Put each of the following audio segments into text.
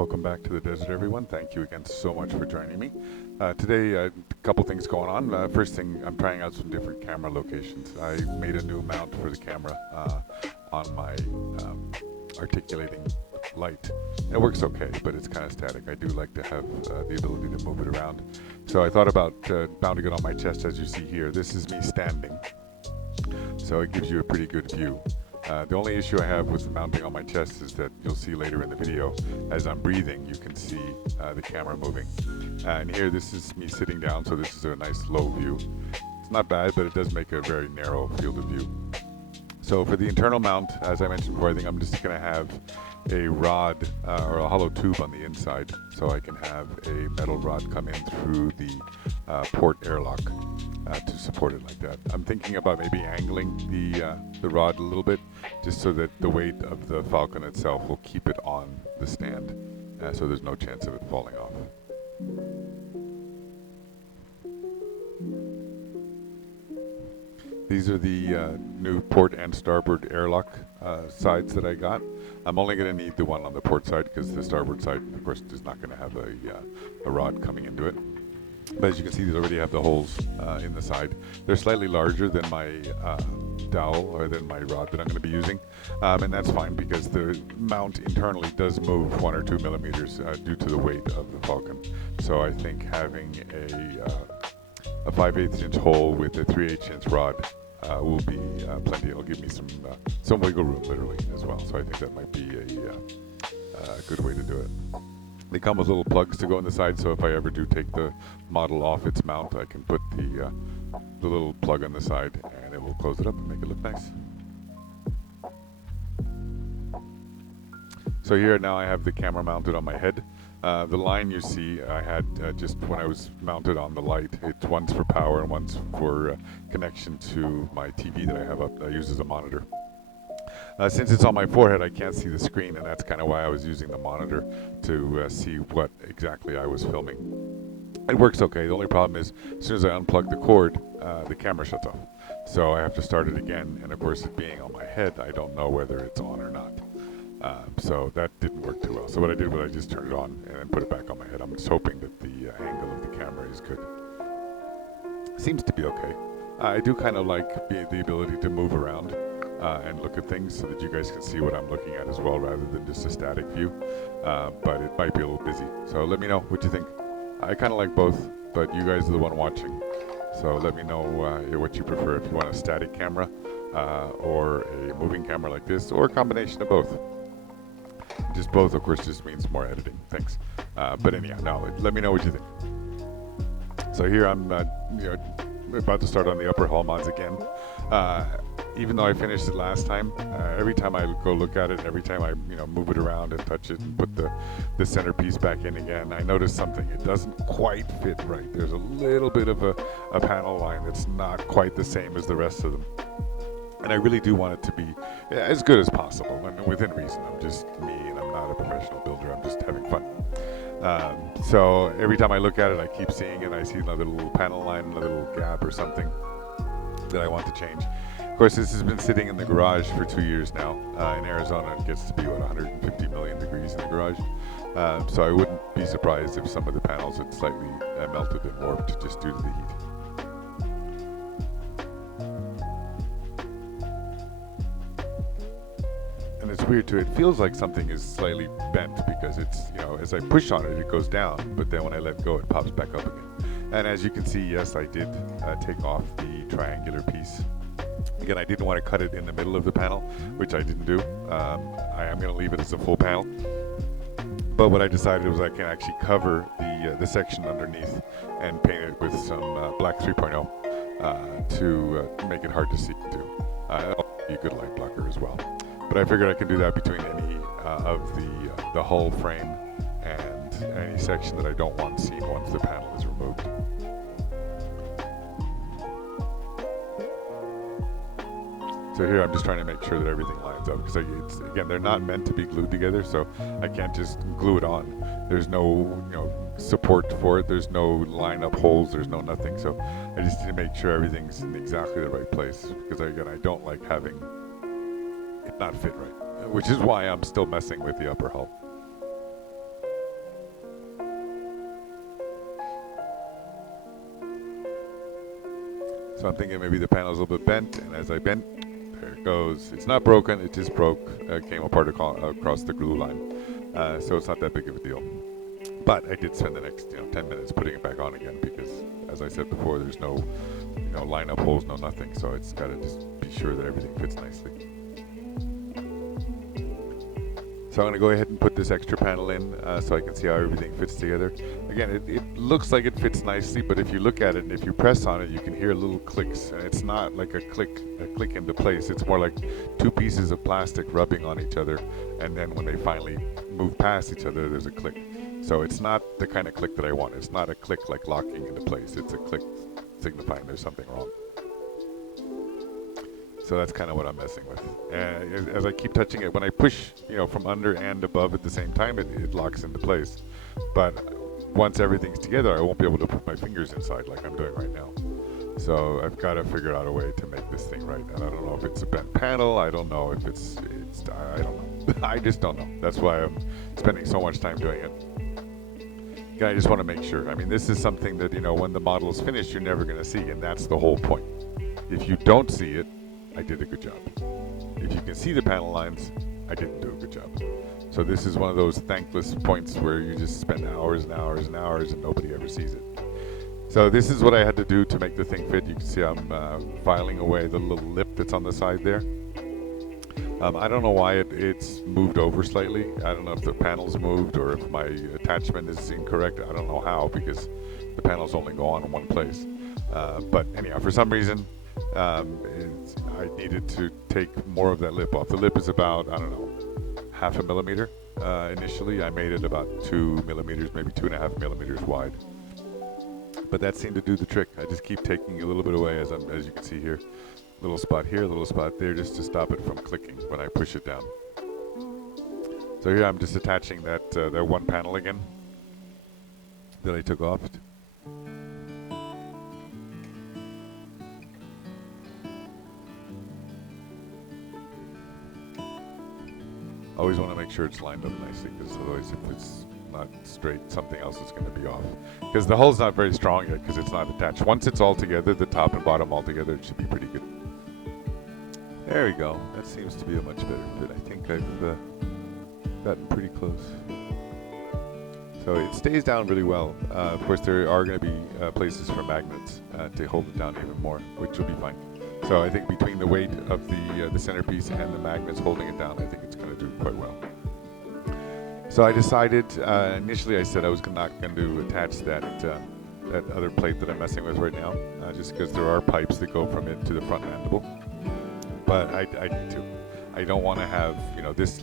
Welcome back to the desert, everyone. Thank you again so much for joining me. Today, a couple things going on. First thing, I'm trying out some different camera locations. I made a new mount for the camera on my articulating light. It works okay, but it's kind of static. I do like to have the ability to move it around. So I thought about mounting it on my chest, as you see here. This is me standing, so it gives you a pretty good view. The only issue I have with mounting on my chest is that you'll see later in the video, as I'm breathing, you can see the camera moving. And here, this is me sitting down, so this is a nice low view. It's not bad, but it does make a very narrow field of view. So for the internal mount, as I mentioned before, I think I'm just going to have a rod or a hollow tube on the inside, so I can have a metal rod come in through the port airlock to support it like that. I'm thinking about maybe angling the rod a little bit, just so that the weight of the Falcon itself will keep it on the stand, so there's no chance of it falling off. These are the new port and starboard airlock sides that I got. I'm only going to need the one on the port side because the starboard side, of course, is not going to have a rod coming into it. But as you can see, these already have the holes in the side. They're slightly larger than my dowel or than my rod that I'm going to be using, and that's fine because the mount internally does move 1 or 2 millimeters due to the weight of the Falcon. So I think having a 5/8 inch hole with a 3/8 inch rod will be plenty. It'll give me some wiggle room, literally, as well. So I think that might be a good way to do it. They come with little plugs to go in the side, so if I ever do take the model off its mount, I can put the little plug on the side, and it will close it up and make it look nice. So here now I have the camera mounted on my head. The line you see I had just when I was mounted on the light. It's one's for power and one's for connection to my TV that I have up. I use as a monitor. Since it's on my forehead, I can't see the screen, and that's kind of why I was using the monitor to see what exactly I was filming. It works okay. The only problem is, as soon as I unplug the cord, the camera shuts off. So I have to start it again, and of course, it being on my head, I don't know whether it's on or not. So that didn't work too well. So what I did was I just turned it on and then put it back on my head. I'm just hoping that the angle of the camera is good. Seems to be okay. I do kind of like the ability to move around and look at things so that you guys can see what I'm looking at as well, rather than just a static view. But it might be a little busy. So let me know what you think. I kind of like both, but you guys are the one watching. So let me know what you prefer, if you want a static camera or a moving camera like this, or a combination of both. Just both, of course, just means more editing. Thanks. But anyhow, no, let me know what you think. So here I'm about to start on the upper hull mods again. Even though I finished it last time, every time I go look at it, every time I move it around and touch it and put the centerpiece back in again, I notice something. It doesn't quite fit right. There's a little bit of a panel line that's not quite the same as the rest of them. And I really do want it to be as good as possible. I mean, within reason. I'm just me, and I'm not a professional builder. I'm just having fun. So every time I look at it, I keep seeing it. I see another little panel line, another little gap or something that I want to change. Of course, this has been sitting in the garage for 2 years now. In Arizona, it gets to be 150 million degrees in the garage. So I wouldn't be surprised if some of the panels had slightly melted and warped just due to the heat. And it's weird too. It feels like something is slightly bent because it's, as I push on it, it goes down, but then when I let go, it pops back up again. And as you can see, yes, I did take off the triangular piece. Again, I didn't want to cut it in the middle of the panel, which I didn't do. I am going to leave it as a full panel. But what I decided was I can actually cover the section underneath and paint it with some black 3.0 to make it hard to see too. That'll be a good light blocker as well. But I figured I could do that between any of the hull frame and any section that I don't want seen once the panel is removed. So here I'm just trying to make sure that everything lines up, because again, they're not meant to be glued together, so I can't just glue it on. There's no support for it. There's no line up holes. There's no nothing. So I just need to make sure everything's in exactly the right place, because again, I don't like having it not fit right, which is why I'm still messing with the upper hull. So I'm thinking maybe the panel's a little bit bent, and as I bent, there it goes. It's not broken, it just broke, came apart across the glue line. So it's not that big of a deal. But I did spend the next 10 minutes putting it back on again because, as I said before, there's no line-up holes, no nothing. So it's got to just be sure that everything fits nicely. So I'm going to go ahead and put this extra panel in so I can see how everything fits together. Again, it looks like it fits nicely, but if you look at it and if you press on it, you can hear little clicks. And it's not like a click into place. It's more like two pieces of plastic rubbing on each other. And then when they finally move past each other, there's a click. So it's not the kind of click that I want. It's not a click like locking into place. It's a click signifying there's something wrong. So that's kind of what I'm messing with. And as I keep touching it, when I push, from under and above at the same time, it locks into place. But once everything's together, I won't be able to put my fingers inside like I'm doing right now. So I've got to figure out a way to make this thing right. And I don't know if it's a bent panel. I don't know if it's I don't know. I just don't know. That's why I'm spending so much time doing it. Again, I just want to make sure. I mean, this is something that, when the model is finished, you're never going to see. And that's the whole point. If you don't see it, I did a good job. If you can see the panel lines, I didn't do a good job. So this is one of those thankless points where you just spend hours and hours and hours and nobody ever sees it. So this is what I had to do to make the thing fit. You can see I'm filing away the little lip that's on the side there. I don't know why it's moved over slightly. I don't know if the panel's moved or if my attachment is incorrect. I don't know how because the panels only go on in one place. But anyhow, for some reason, I needed to take more of that lip off. The lip is about, I don't know, 0.5 millimeter. Initially, I made it about 2 millimeters, maybe 2.5 millimeters wide. But that seemed to do the trick. I just keep taking a little bit away, as you can see here. Little spot here, little spot there, just to stop it from clicking when I push it down. So here I'm just attaching that one panel again that I took off. Always want to make sure it's lined up nicely, because otherwise if it's not straight, something else is going to be off. Because the hull's not very strong yet, because it's not attached. Once it's all together, the top and bottom all together, it should be pretty good. There we go. That seems to be a much better fit. I think I've gotten pretty close. So it stays down really well. Of course, there are going to be places for magnets to hold it down even more, which will be fine. So I think between the weight of the centerpiece and the magnets holding it down, I think it's going to do quite well. So I decided, initially I said I was not going to attach that other plate that I'm messing with right now, just because there are pipes that go from it to the front mandible. But I need to. I don't want to have,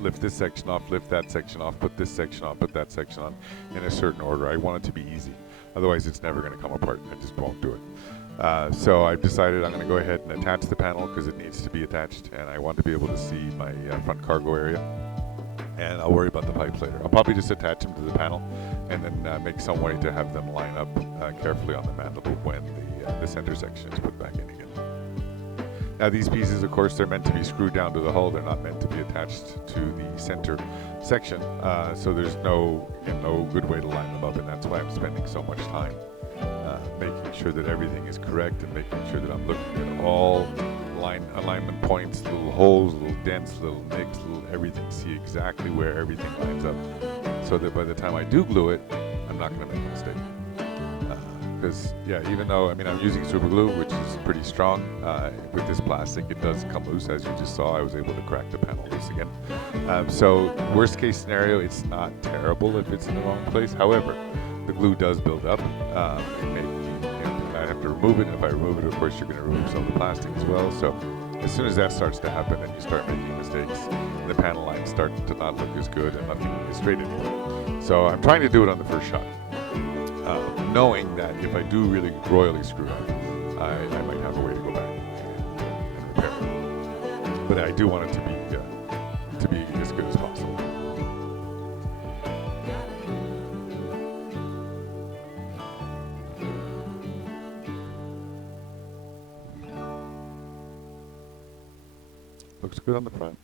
lift this section off, lift that section off, put this section on, put that section on in a certain order. I want it to be easy. Otherwise, it's never going to come apart. I just won't do it. So I've decided I'm going to go ahead and attach the panel because it needs to be attached, and I want to be able to see my front cargo area. And I'll worry about the pipes later. I'll probably just attach them to the panel and then make some way to have them line up carefully on the mandible when the center section is put back in again. Now these pieces, of course, they're meant to be screwed down to the hull. They're not meant to be attached to the center section. So there's no good way to line them up, and that's why I'm spending so much time making sure that everything is correct and making sure that I'm looking at all alignment points, little holes, little dents, little nicks, little everything. See exactly where everything lines up, so that by the time I do glue it, I'm not going to make a mistake. Because even though I'm using super glue, which is pretty strong, with this plastic it does come loose. As you just saw, I was able to crack the panel loose again. So worst case scenario, it's not terrible if it's in the wrong place. However, the glue does build up. I have to remove it, and if I remove it, of course, you're going to remove some of the plastic as well. So as soon as that starts to happen and you start making mistakes, the panel lines start to not look as good and nothing is straight anymore. So I'm trying to do it on the first shot, knowing that if I do really royally screw up, I might have a way to go back and repair it. But I do want it to be as good as possible. Looks good on the front.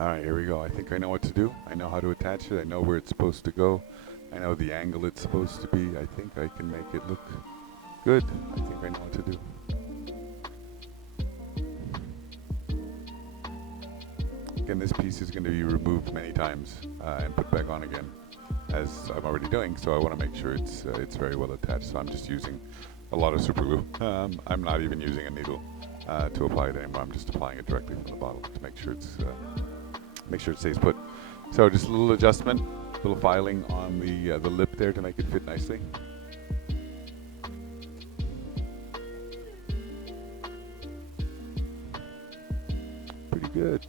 All right, here we go. I think I know what to do. I know how to attach it. I know where it's supposed to go. I know the angle it's supposed to be. I think I can make it look good. I think I know what to do. Again, this piece is going to be removed many times and put back on again, as I'm already doing, so I want to make sure it's very well attached. So I'm just using a lot of super glue. I'm not even using a needle to apply it anymore. I'm just applying it directly from the bottle to make sure it stays put. So just a little adjustment, a little filing on the lip there to make it fit nicely. Pretty good.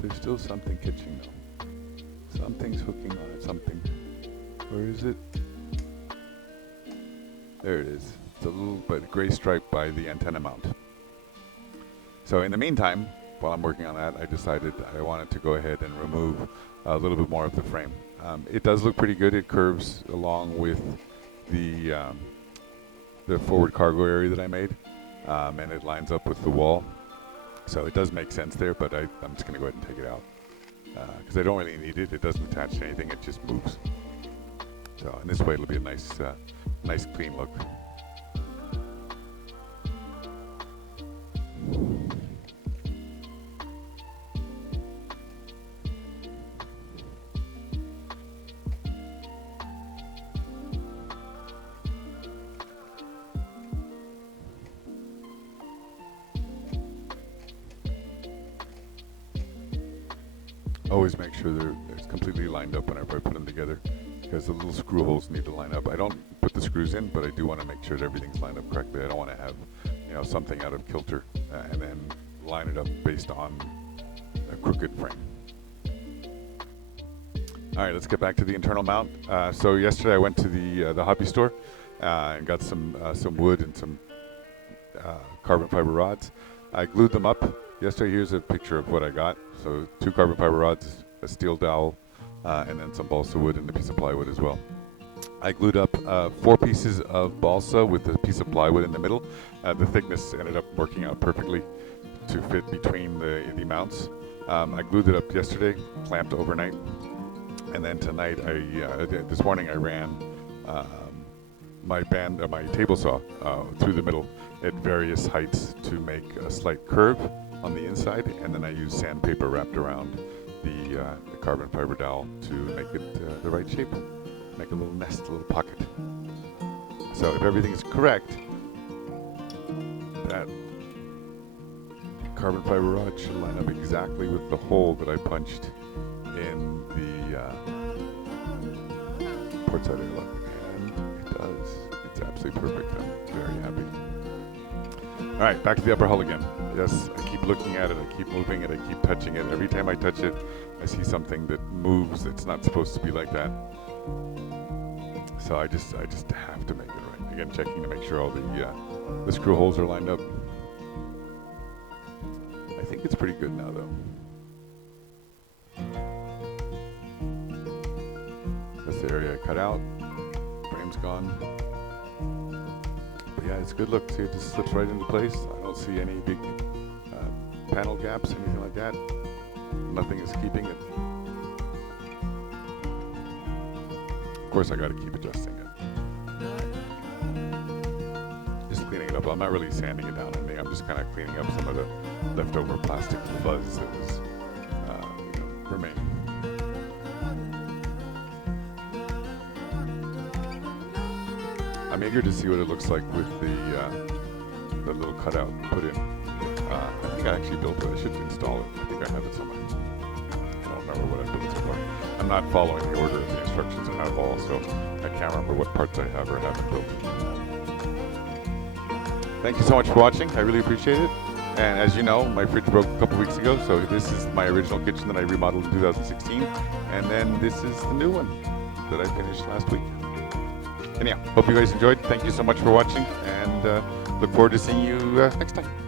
There's still something catching though. Something's hooking on it, something. Where is it? There it is. It's a little bit gray stripe by the antenna mount. So in the meantime, while I'm working on that, I decided I wanted to go ahead and remove a little bit more of the frame. It does look pretty good. It curves along with the forward cargo area that I made, and it lines up with the wall. So it does make sense there, but I'm just going to go ahead and take it out because I don't really need it. It doesn't attach to anything. It just moves. So in this way, it'll be a nice clean look. Always make sure it's completely lined up whenever I put them together, because the little screw holes need to line up. I don't put the screws in, but I do want to make sure that everything's lined up correctly. I don't want to have, something out of kilter and then line it up based on a crooked frame. All right, let's get back to the internal mount. So yesterday I went to the hobby store and got some wood and some carbon fiber rods. I glued them up. Yesterday, here's a picture of what I got. So 2 carbon fiber rods, a steel dowel, and then some balsa wood and a piece of plywood as well. I glued up 4 pieces of balsa with a piece of plywood in the middle. The thickness ended up working out perfectly to fit between the mounts. I glued it up yesterday, clamped overnight, and then tonight, this morning I ran my table saw through the middle at various heights to make a slight curve on the inside, and then I use sandpaper wrapped around the carbon fiber dowel to make it the right shape, make a little nest, a little pocket. So if everything is correct, that carbon fiber rod should line up exactly with the hole that I punched in the port side airlock, and it does. It's absolutely perfect. I'm very happy. All right, back to the upper hull again. Yes, I keep looking at it, I keep moving it, I keep touching it. Every time I touch it, I see something that moves. It's not supposed to be like that. So I just have to make it right. Again, checking to make sure all the screw holes are lined up. I think it's pretty good now, though. That's the area I cut out. Frame's gone. But yeah, it's a good look. See, it just slips right into place. I don't see any big panel gaps, anything like that. Nothing is keeping it. Of course, I got to keep adjusting it. Just cleaning it up. I'm not really sanding it down or anything. I'm just kind of cleaning up some of the leftover plastic fuzz that was remaining. I'm eager to see what it looks like with the little cutout put in. I think I actually built it. I should install it. I think I have it somewhere. I don't remember what I built it for. I'm not following the order of the instructions at all, so I can't remember what parts I have or haven't built. Thank you so much for watching. I really appreciate it. And as you know, my fridge broke a couple weeks ago, so this is my original kitchen that I remodeled in 2016. And then this is the new one that I finished last week. Anyhow, hope you guys enjoyed. Thank you so much for watching, and look forward to seeing you next time.